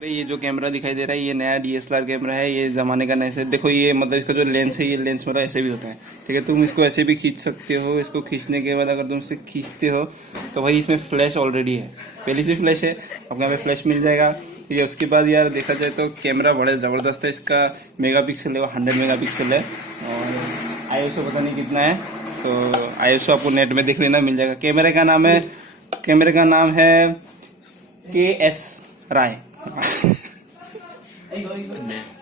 ये जो कैमरा दिखाई दे रहा है ये नया डीएसएलआर कैमरा है। ये जमाने का नया से देखो, ये मतलब इसका जो लेंस है, ये लेंस मतलब ऐसे भी होता है। ठीक है, तुम इसको ऐसे भी खींच सकते हो। इसको खींचने के बाद अगर तुम इसे खींचते हो तो भाई इसमें फ्लैश ऑलरेडी है, पहले से फ्लैश है, आपको यहाँ पे फ्लैश मिल जाएगा। ठीक है, उसके बाद यार देखा जाए तो कैमरा बड़ा ज़बरदस्त है। इसका मेगापिक्सल है वो 100 मेगापिक्सल है और आईएसओ पता नहीं कितना है, तो आईएसओ आपको नेट में देख लेना, मिल जाएगा। कैमरे का नाम है KS राय।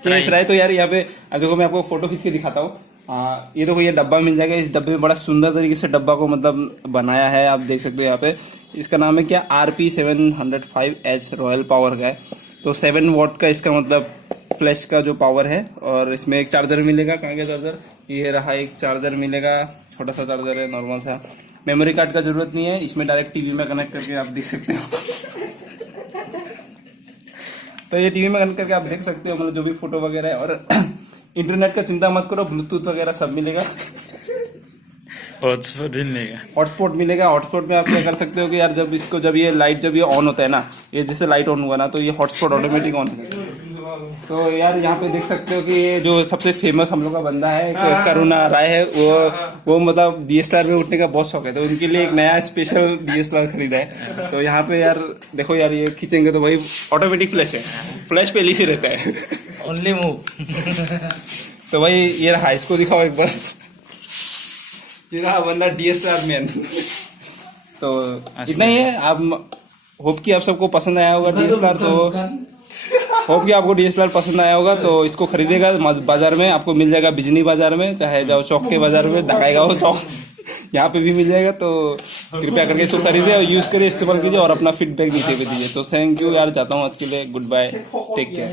केस राय। तो यार यहाँ पे देखो, मैं आपको फोटो खींच के दिखाता हूँ। ये देखो, ये डब्बा मिल जाएगा। इस डब्बे में बड़ा सुंदर तरीके से डब्बा को मतलब बनाया है, आप देख सकते हो यहाँ पे। इसका नाम है क्या, RP705H रॉयल पावर का है। तो 7 वॉट का इसका मतलब फ्लैश का जो पावर है। और इसमें एक चार्जर मिलेगा। कहाँ का चार्जर, ये रहा, एक चार्जर मिलेगा, छोटा सा चार्जर है, नॉर्मल सा। मेमोरी कार्ड का जरूरत नहीं है, इसमें डायरेक्ट टीवी में कनेक्ट करके आप देख सकते हो। तो ये टीवी में कनेक्ट करके आप देख सकते हो, मतलब जो भी फोटो वगैरह है। और इंटरनेट का चिंता मत करो, ब्लूटूथ वगैरह सब मिलेगा। हॉटस्पॉट भी मिलेगा। हॉटस्पॉट में आप क्या कर सकते हो कि यार जब ये लाइट जब ये ऑन होता है ना, ये जैसे लाइट ऑन हुआ ना तो ये हॉटस्पॉट ऑटोमेटिक ऑन होगा। तो यार यहाँ पे देख सकते हो कि ये जो सबसे फेमस हम लोग का बंदा है करुणा राय है, वो मतलब डीएसएलआर में उठने का बहुत शौक है, तो उनके लिए एक नया स्पेशल डीएसएलआर खरीदा है। तो यहाँ पे यार देखो यार, ये खींचेंगे तो भाई ऑटोमेटिक फ्लैश है, फ्लैश पहले से रहता है। Only move. तो भाई ये रहा, इसको दिखाओ एक बार। ये रहा बंदा डीएसएलआर मैन। तो इतना ही है। आप होप कि आप सबको पसंद आया होगा डीएसएलआर, तो होप कि आपको डीएसएलआर पसंद आया होगा। तो इसको खरीदेगा बाजार में, आपको मिल जाएगा बिजनी बाजार में, चाहे जाओ चौक के बाजार में, ढकाएगा वो चौक, यहाँ पे भी मिल जाएगा। तो कृपया करके इसको खरीदे और यूज करिए, इस्तेमाल कीजिए और अपना फीडबैक नीचे पे दीजिए। तो थैंक यू यार, जाता हूँ आज के लिए, गुड बाय, टेक केयर।